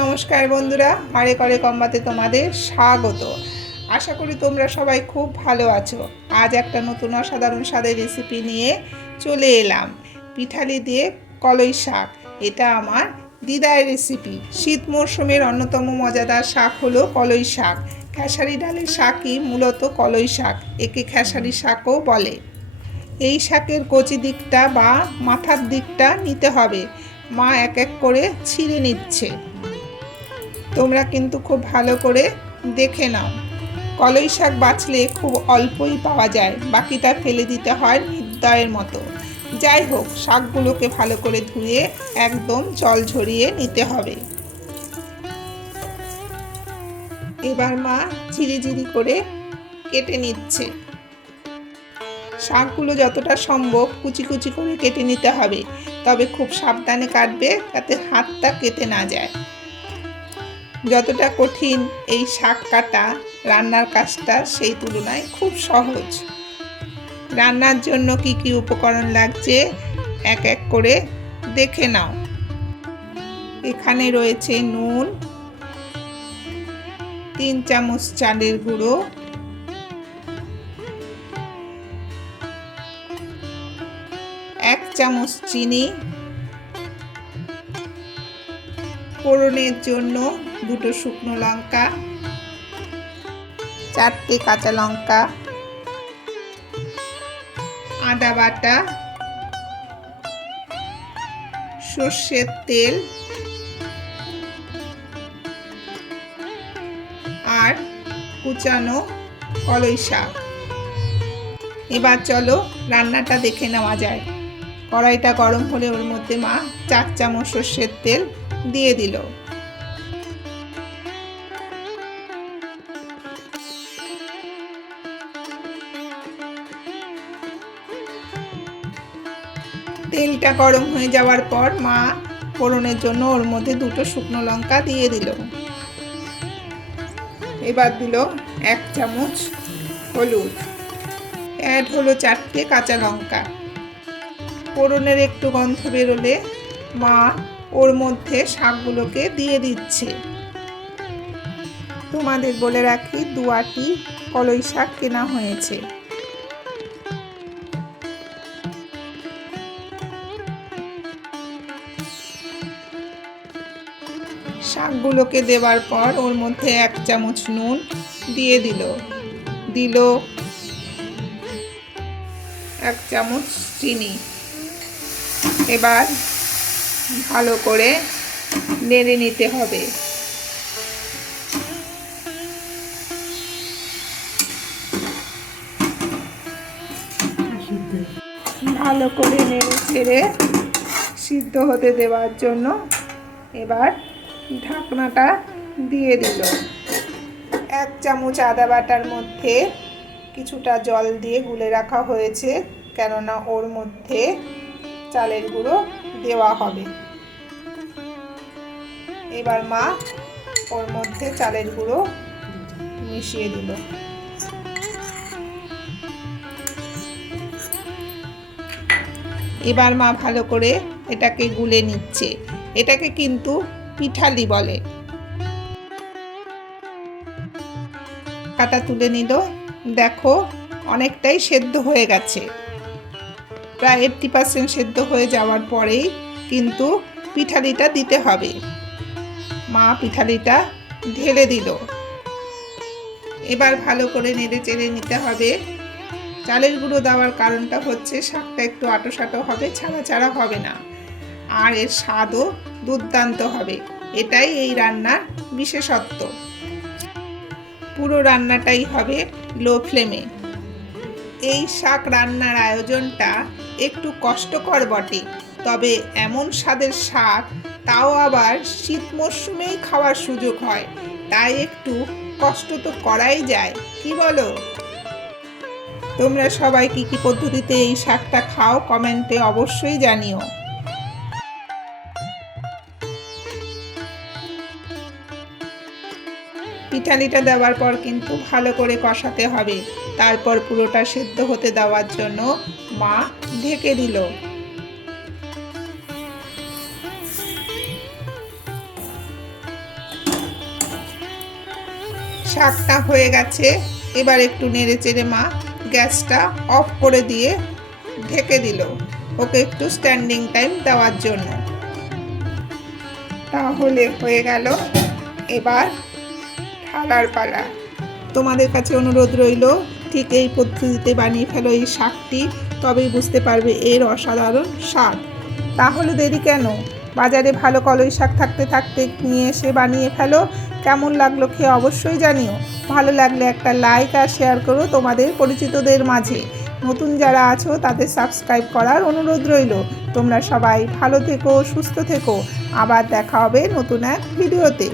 নমস্কার বন্ধুরা, মারে করে কম্বাতে তোমাদের স্বাগত। আশা করি তোমরা সবাই খুব ভালো আছো। আজ একটা নতুন অসাধারণ স্বাদের রেসিপি নিয়ে চলে এলাম। পিঠালি দিয়ে কলই শাক, এটা আমার দিদার রেসিপি শীত মরশুমের অন্যতম মজাদার শাক হলো কলই শাক। খেসারি ডালের শাকই মূলত কলই শাক, একে খেসারি শাকও বলে। এই শাকের কচি দিকটা বা মাথার দিকটা নিতে হবে। মা এক এক করে ছিঁড়ে নিচ্ছে। তোমরা কিন্তু খুব ভালো করে দেখে নাও। কলই শাক বাছলে খুব অল্পই পাওয়া যায় বাকিটা ফেলে দিতে হয় নির্দয়ের মতো। যাই হোক, শাকগুলোকে ভালো করে ধুয়ে একদম জল ঝরিয়ে নিতে হবে। এবার মা ঝিরি ঝিরি করে কেটে নিচ্ছে। শাকগুলো যতটা সম্ভব কুচি কুচি করে কেটে নিতে হবে, তবে খুব সাবধানে কাটবে যাতে হাতটা কেটে না যায়। যতটা কঠিন এই শাক কাটা রান্নার কাজটা সেই তুলনায় খুব সহজ। রান্নার জন্য কি কি উপকরণ লাগছে এক এক করে দেখে নাও। এখানে রয়েছে নুন, তিন চামচ চালের গুঁড়ো, এক চামচ চিনি, ফোড়নের জন্য দুটো শুকনো লঙ্কা, চারটে কাঁচা লঙ্কা, আদা বাটা, সর্ষের তেল আর কুচানো কলই শাক। এবার চলো রান্নাটা দেখে নেওয়া যায়। কড়াইটা গরম হলে ওর মধ্যে মা চার চামচ সর্ষের তেল দিয়ে দিল। তেলটা গরম হয়ে যাওয়ার পর মা ফোড়নের জন্য ওর মধ্যে দুটো শুকনো লঙ্কা দিয়ে দিল। এবার দিল এক চামচ হলুদ অ্যাড হলো চারটে কাঁচা লঙ্কা। ফোড়নের একটু গন্ধ বেরোলে মা ওর মধ্যে শাকগুলোকে দিয়ে দিচ্ছে। তোমাদের বলে রাখি, দুয়াটি কলই শাক কেনা হয়েছে। শাকগুলোকে দেওয়ার পর ওর মধ্যে এক চামচ নুন দিয়ে দিল। দিল এক চামচ চিনি। এবার ভালো করে নেড়ে নিতে হবে। ভালো করে নেড়ে ছেড়ে সিদ্ধ হতে দেওয়ার জন্য এবার ঢাকনাটা দিয়ে দিল। এক চামচ আদা বাটার মধ্যে কিছুটা জল দিয়ে গুলে রাখা হয়েছে, কেননা ওর মধ্যে চালের গুঁড়ো দেওয়া হবে। এবার মা ওর মধ্যে চালের গুঁড়ো মিশিয়ে দিল। এবার মা ভালো করে এটাকে গুলে নিচ্ছে। এটাকে কিন্তু পিঠালি বলে। কাটা তুলে নিল। দেখো, অনেকটাই সেদ্ধ হয়ে গেছে। প্রায় এইটটি পার্সেন্ট সেদ্ধ হয়ে যাওয়ার পরেই কিন্তু পিঠালিটা দিতে হবে। মা পিঠালিটা ঢেলে দিল। এবার ভালো করে নেড়ে চেড়ে নিতে হবে। চালের গুঁড়ো দেওয়ার কারণটা হচ্ছে, শাকটা একটু আটো সাটো হবে ছাড়া ছাড়া হবে না। আর এর স্বাদও দুর্দান্ত হবে। এটাই এই রান্নার বিশেষত্ব। পুরো রান্নাটাই হবে লো ফ্লেমে। এই শাক রান্নার আয়োজনটা একটু কষ্টকর বটে, তবে এমন স্বাদের শাক, তাও আবার শীত মরশুমেই খাওয়ার সুযোগ হয়, তাই একটু কষ্ট তো করাই যায়, কি বলো? তোমরা সবাই কি কি পদ্ধতিতে এই শাকটা খাও কমেন্টে অবশ্যই জানিও। পিঠালিটা দেওয়ার পর কিন্তু ভালো করে কষাতে হবে। তারপর পুরোটা সেদ্ধ হতে দেওয়ার জন্য মা ঢেকে দিল। শাকটা হয়ে গেছে। এবার একটু নেড়ে চেড়ে মা গ্যাসটা অফ করে দিয়ে ঢেকে দিল। ওকে একটু স্ট্যান্ডিং টাইম দেওয়ার জন্য। তাহলে হয়ে গেল। এবার ঢালার পালা। তোমাদের কাছে অনুরোধ রইল, ঠিক এই পদ্ধতিতে বানিয়ে ফেলো এই শাকটি, তবেই বুঝতে পারবে এর অসাধারণ স্বাদ। তাহলে দেরি কেন? বাজারে ভালো কলই শাক থাকতে থাকতে নিয়ে এসে বানিয়ে ফেলো। কেমন লাগল খেয়ে অবশ্যই জানিও। ভালো লাগলে একটা লাইক আর শেয়ার করো তোমাদের পরিচিতদের মাঝে। নতুন যারা আছো, তাদের সাবস্ক্রাইব করার অনুরোধ রইল। তোমরা সবাই ভালো থেকো, সুস্থ থেকো। আবার দেখা হবে নতুন এক ভিডিওতে।